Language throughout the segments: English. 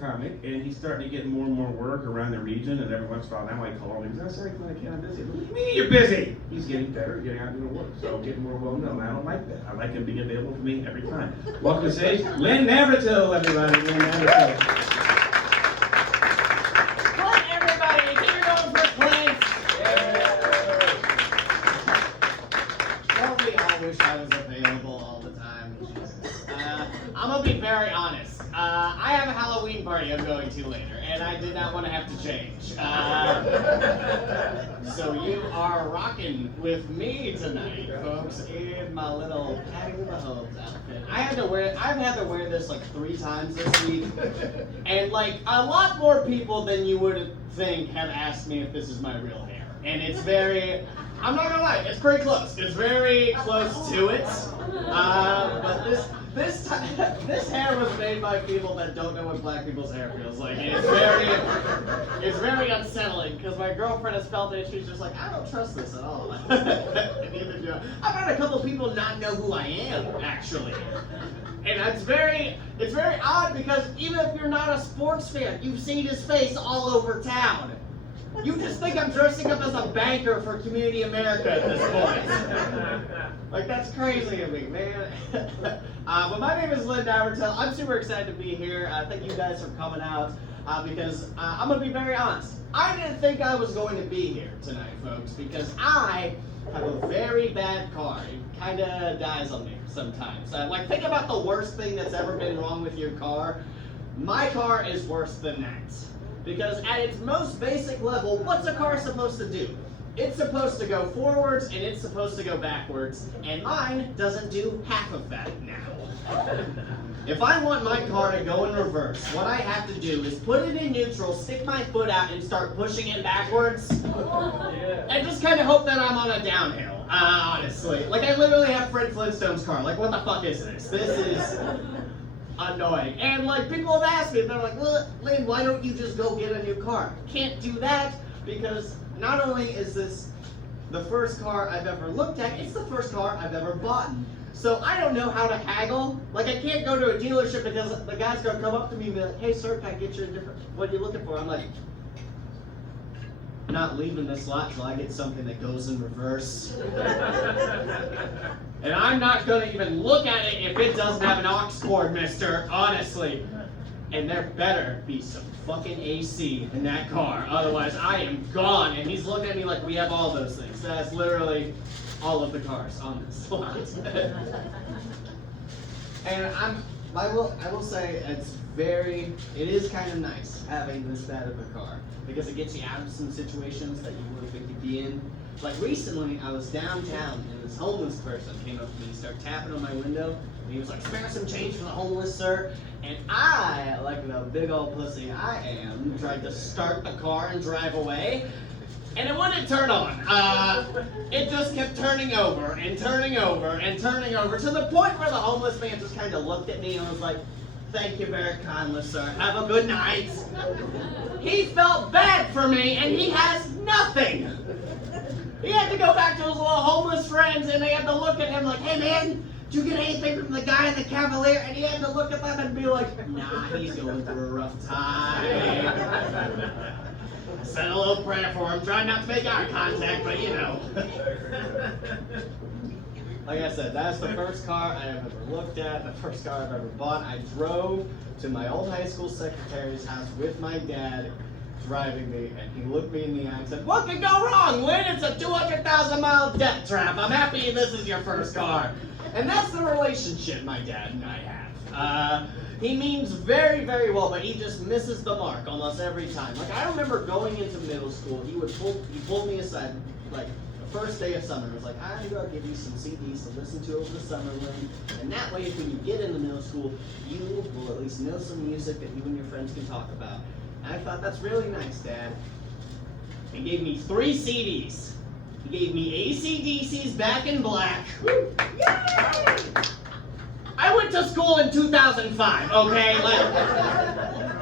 comic, and he's starting to get more and more work around the region, and every once in a while now I call him, he's sorry, Clint, I can't, I'm busy. What do you mean you're busy? He's getting better, getting out doing work, so getting more well known. I don't like that. I like him being available for me every time. Welcome to stage, Lynn Navratil, everybody. Lynn Navratil. Clint, everybody, keep it going for Clint. Don't we all wish I was available all the time? Jesus. I'm gonna be very honest. I have a Halloween party I'm going to later, and I did not want to have to change. So you are rocking with me tonight, folks, in my little Patty Mahomes outfit. I've had to wear this like 3 times this week, and like a lot more people than you would think have asked me if this is my real hair. And it's very, I'm not gonna lie, it's pretty close. It's very close to it. But this hair was made by people that don't know what black people's hair feels like. And it's very unsettling because my girlfriend has felt it and she's just like, I don't trust this at all. And neither do I. I've had a couple people not know who I am, actually. And it's very odd because even if you're not a sports fan, you've seen his face all over town. You just think I'm dressing up as a banker for Community America at this point. Like, that's crazy to me, man. But my name is Lynn Navratil. I'm super excited to be here. Thank you guys for coming out because I'm going to be very honest. I didn't think I was going to be here tonight, folks, because I have a very bad car. It kind of dies on me sometimes. Like, think about the worst thing that's ever been wrong with your car. My car is worse than that. Because at its most basic level, what's a car supposed to do? It's supposed to go forwards and it's supposed to go backwards, and mine doesn't do half of that now. If I want my car to go in reverse, what I have to do is put it in neutral, stick my foot out, and start pushing it backwards. And just kind of hope that I'm on a downhill, honestly. Like, I literally have Fred Flintstone's car. Like, what the fuck is this? This is annoying. And like, people have asked me, they're like, well, Lynn, why don't you just go get a new car? Can't do that because not only is this the first car I've ever looked at, it's the first car I've ever bought. So I don't know how to haggle. Like, I can't go to a dealership because the guy's gonna come up to me and be like, hey sir, can I get you a different, what are you looking for? I'm like, not leaving this lot till I get something that goes in reverse. And I'm not gonna even look at it if it doesn't have an aux cord, mister, honestly. And there better be some fucking AC in that car, otherwise I am gone. And he's looking at me like we have all those things. That's literally all of the cars on this lot. And I will say it is kind of nice having this bad of a car because it gets you out of some situations that you wouldn't think you'd be in. Like recently, I was downtown and this homeless person came up to me and started tapping on my window. And he was like, spare some change for the homeless, sir. And I, like the big old pussy I am, tried to start the car and drive away. And it wouldn't turn on. It just kept turning over and turning over and turning over to the point where the homeless man just kind of looked at me and was like, thank you very kindly, sir. Have a good night. He felt bad for me and he has nothing. He had to go back to his little homeless friends and they had to look at him like, hey man, did you get anything from the guy in the Cavalier? And he had to look at them and be like, nah, he's going through a rough time. I said a little prayer for him, trying not to make eye contact, but you know. Like I said, that's the first car I have ever looked at, the first car I've ever bought. I drove to my old high school secretary's house with my dad, driving me, and he looked me in the eye and said, what could go wrong, Lynn? It's a 200,000-mile death trap. I'm happy this is your first car. And that's the relationship my dad and I have. He means very, very well, but he just misses the mark almost every time. Like, I remember going into middle school, he pulled me aside, like, the first day of summer. He was like, I'm going to give you some CDs to listen to over the summer, Lynn. And that way, when you get into middle school, you will at least know some music that you and your friends can talk about. And I thought, that's really nice, Dad. He gave me 3 CDs. He gave me AC/DC's Back in Black. Yay! I went to school in 2005, okay? Like,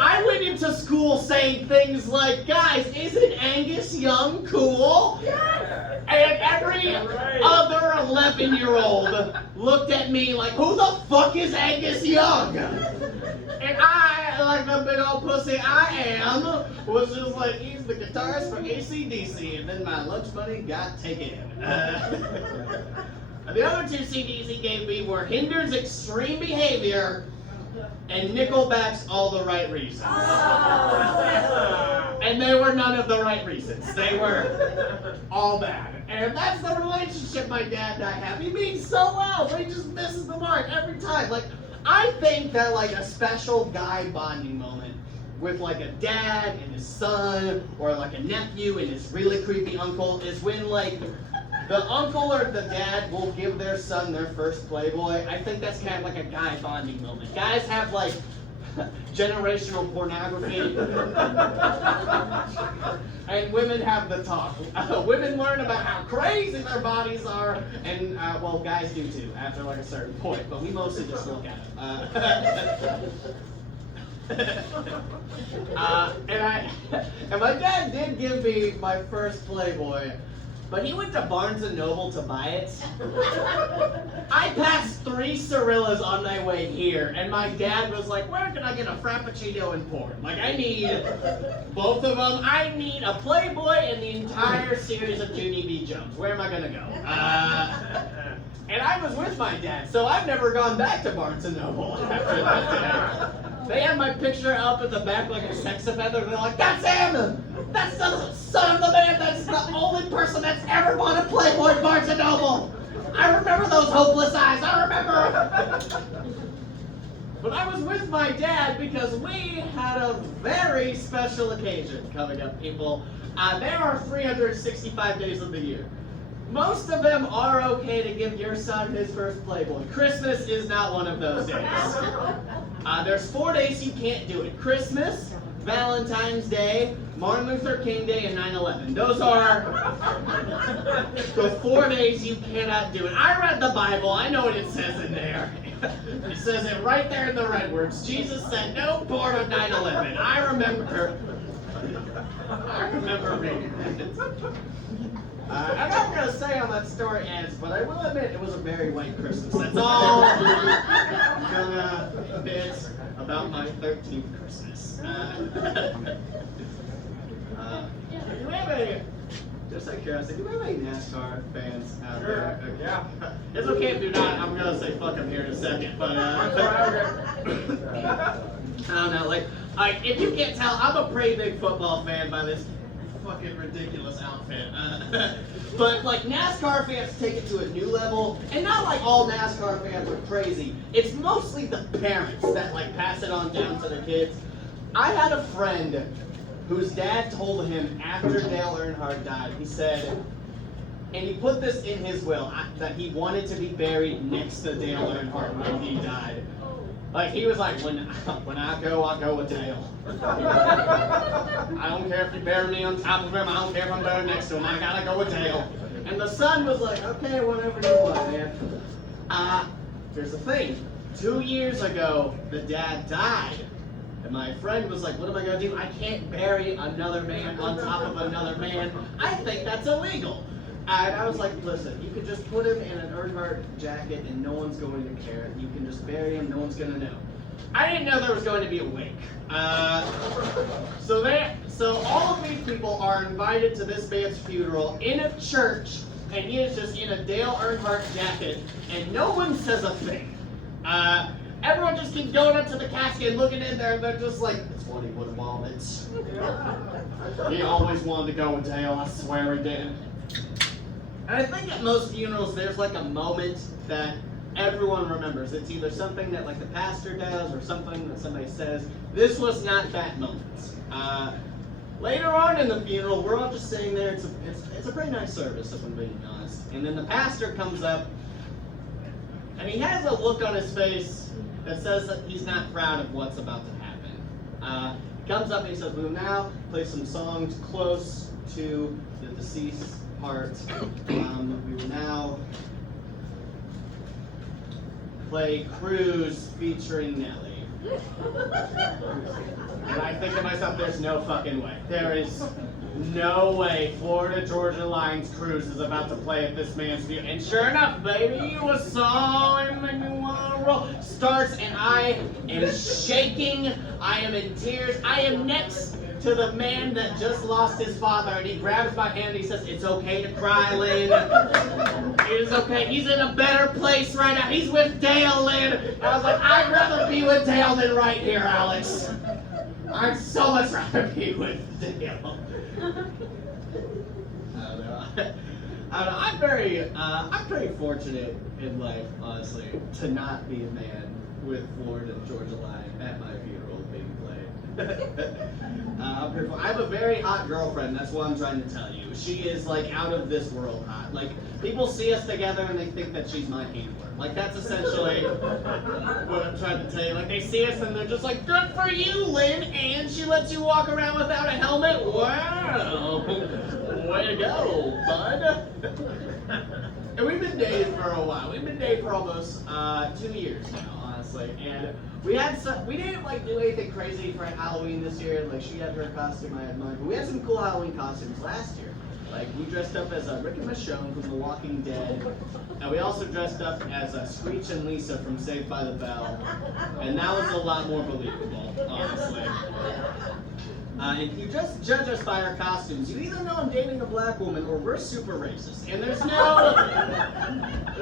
I went into school saying things like, guys, isn't Angus Young cool? Yes! And every other 11-year-old looked at me like, who the fuck is Angus Young? And I acting like the big old pussy I am, was just like, he's the guitarist for AC/DC, and then my lunch money got taken. The other two CDs he gave me were Hinder's Extreme Behavior and Nickelback's All the Right Reasons. And they were none of the right reasons. They were all bad. And that's the relationship my dad and I have. He means so well, but he just misses the mark every time. Like, I think that like a special guy bonding moment with like a dad and his son, or like a nephew and his really creepy uncle, is when like the uncle or the dad will give their son their first Playboy. I think that's kind of like a guy bonding moment. Guys have like generational pornography, and women have the talk. Women learn about how crazy their bodies are, and well, guys do too after like a certain point. But we mostly just look at them. And my dad did give me my first Playboy. But he went to Barnes & Noble to buy it. I passed 3 Cirillas on my way here, and my dad was like, where can I get a Frappuccino and porn? Like, I need both of them. I need a Playboy and the entire series of Junie B. Jones. Where am I going to go? And I was with my dad, so I've never gone back to Barnes & Noble after that day. They had my picture up at the back like a sex offender, and they're like, that's him! That's the son of the man, that's the only person that's ever bought a Playboy at Barnes & Noble! I remember those hopeless eyes, I remember! But I was with my dad because we had a very special occasion coming up, people. There are 365 days of the year. Most of them are okay to give your son his first Playboy. Christmas is not one of those days. There's 4 days you can't do it. Christmas, Valentine's Day, Martin Luther King Day, and 9/11. Those are the 4 days you cannot do it. I read the Bible. I know what it says in there. It says it right there in the red words. Jesus said, no porn on 9/11. I remember reading it. I'm not going to say how that story ends, but I will admit it was a very white Christmas. That's all I'm gonna admit about my 13th Christmas. Do we have any, just out of curiosity, do we have any NASCAR fans out there? Yeah. It's okay if you're not, I'm going to say fuck them here in a second, but I don't know, like, if you can't tell, I'm a pretty big football fan by this fucking ridiculous outfit. But like NASCAR fans take it to a new level, and not like all NASCAR fans are crazy. It's mostly the parents that like pass it on down to their kids. I had a friend whose dad told him after Dale Earnhardt died, he said, and he put this in his will, that he wanted to be buried next to Dale Earnhardt when he died. Like, he was like, when I go with Dale. I don't care if you bury me on top of him. I don't care if I'm buried next to him. I gotta go with Dale. And the son was like, okay, whatever you want, man. Here's the thing. 2 years ago, the dad died. And my friend was like, what am I gonna do? I can't bury another man on top of another man. I think that's illegal. And I was like, listen, you can just put him in an Earnhardt jacket and no one's going to care. You can just bury him, no one's going to know. I didn't know there was going to be a wake. So all of these people are invited to this man's funeral in a church, and he is just in a Dale Earnhardt jacket, and no one says a thing. Everyone just keeps going up to the casket and looking in there, and they're just like, that's what he would have wanted. He always wanted to go with Dale, I swear he did. And I think at most funerals, there's like a moment that everyone remembers. It's either something that like the pastor does or something that somebody says. This was not that moment. Later on in the funeral, we're all just sitting there. It's a pretty nice service, if I'm being honest. And then the pastor comes up, and he has a look on his face that says that he's not proud of what's about to happen. Comes up and he says, we will now play some songs close to the deceased part. We will now play Cruise featuring Nelly. And I think to myself, there's no fucking way. There is no way Florida Georgia Line's Cruise is about to play at this man's funeral. And sure enough, baby, you a song and you wanna funeral starts, and I am shaking. I am in tears. I am next to the man that just lost his father, and he grabs my hand and he says, "It's okay to cry, Lynn. It is okay. He's in a better place right now. He's with Dale, Lynn." And I was like, "I'd rather be with Dale than right here, Alex. I'd so much rather be with Dale." I don't know. I'm very fortunate in life, honestly, to not be a man with Florida and Georgia line at my funeral being played. I have a very hot girlfriend. That's what I'm trying to tell you. She is like out of this world hot. Like, people see us together and they think that she's my handler. Like, that's essentially what I'm trying to tell you. Like, they see us and they're just like, "Good for you, Lynn, and she lets you walk around without a helmet? Wow, way to go, bud." And we've been dating for a while. We've been dating for almost 2 years now, honestly. And we didn't like do anything crazy for Halloween this year. Like, she had her costume, I had mine. But we had some cool Halloween costumes last year. Like, we dressed up as Rick and Michonne from The Walking Dead. And we also dressed up as Screech and Lisa from Saved by the Bell. And that was a lot more believable, honestly. If you just judge us by our costumes, you either know I'm dating a black woman or we're super racist. And there's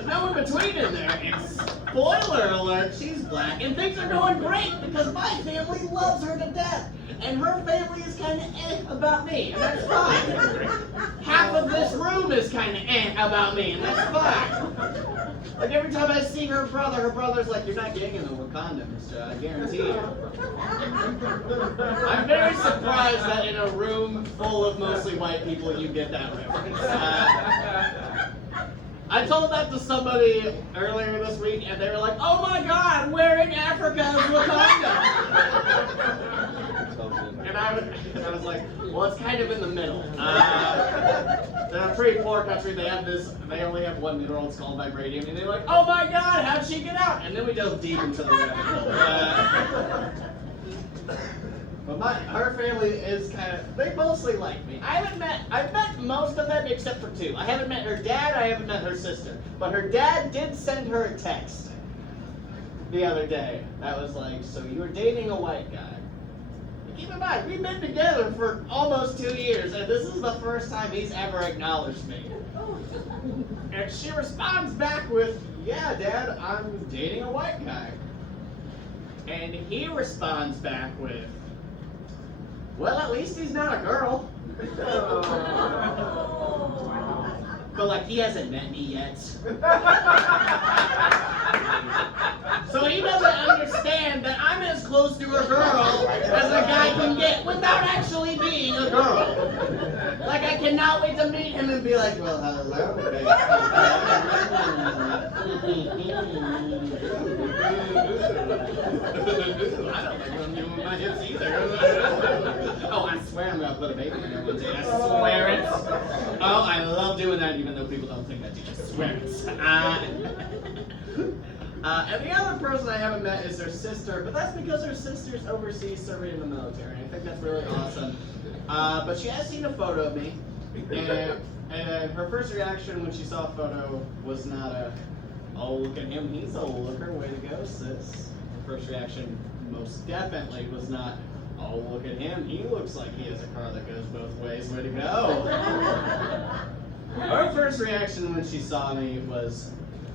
no in between in there. And spoiler alert, she's black. And things are going great because my family loves her to death. And her family is kind of about me, and that's fine. Half of this room is kind of about me, and that's fine. Like, every time I see her brother's like, "You're not getting him with condoms, I guarantee you." I'm very surprised that in a room full of mostly white people, you get that reference. I told that to somebody earlier this week, and they were like, "Oh my God, where in Africa is Wakanda?" And I was like, "Well, it's kind of in the middle. They're a pretty poor country. They only have one mineral. It's called vibranium." And they're like, "Oh my God, how'd she get out?" And then we dove deep into the rabbit hole. But her family is they mostly like me. I've met most of them except for two. I haven't met her dad, I haven't met her sister. But her dad did send her a text the other day that was like, "So you were dating a white guy." Keep in mind, we've been together for almost 2 years, and this is the first time he's ever acknowledged me. And she responds back with, "Yeah, Dad, I'm dating a white guy." And he responds back with, "Well, at least he's not a girl." But like, he hasn't met me yet. So he doesn't understand that I'm as close to a girl as a guy can get without actually being a girl. Like, I cannot wait to meet him and be like, "Well, hello, baby." I don't think I'm doing my hips either. Oh, I swear I'm gonna put a baby in there one day. I swear it. Oh, I love doing that even though people don't think I do. I swear it. And the other person I haven't met is her sister, but that's because her sister's overseas serving in the military. I think that's really awesome. But she has seen a photo of me, and her first reaction when she saw a photo was not a, "Oh, look at him, he's a looker, way to go, sis." Her first reaction most definitely was not, "Oh, look at him, he looks like he has a car that goes both ways, way to go." Her first reaction when she saw me was,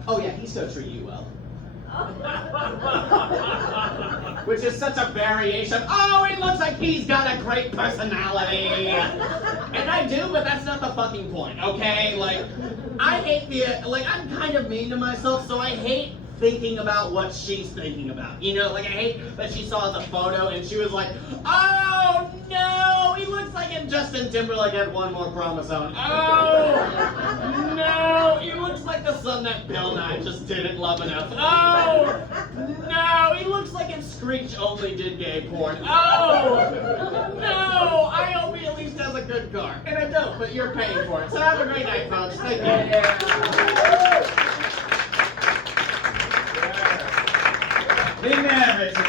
"Oh yeah, he's gonna treat you well." Which is such a variation. "Oh, he looks like he's got a great personality." And I do, but that's not the fucking point, okay? Like, I hate I'm kind of mean to myself, so I hate thinking about what she's thinking about. You know, like, I hate that she saw the photo and she was like, "Oh no, he looks like if Justin Timberlake had one more chromosome. Oh no, he looks like the son that Bill Nye just didn't love enough. Oh no, he looks like if Screech only did gay porn. Oh no, I hope he at least has a good car." And I don't, but you're paying for it. So have a great night, folks. Thank you. Big man, Rachel.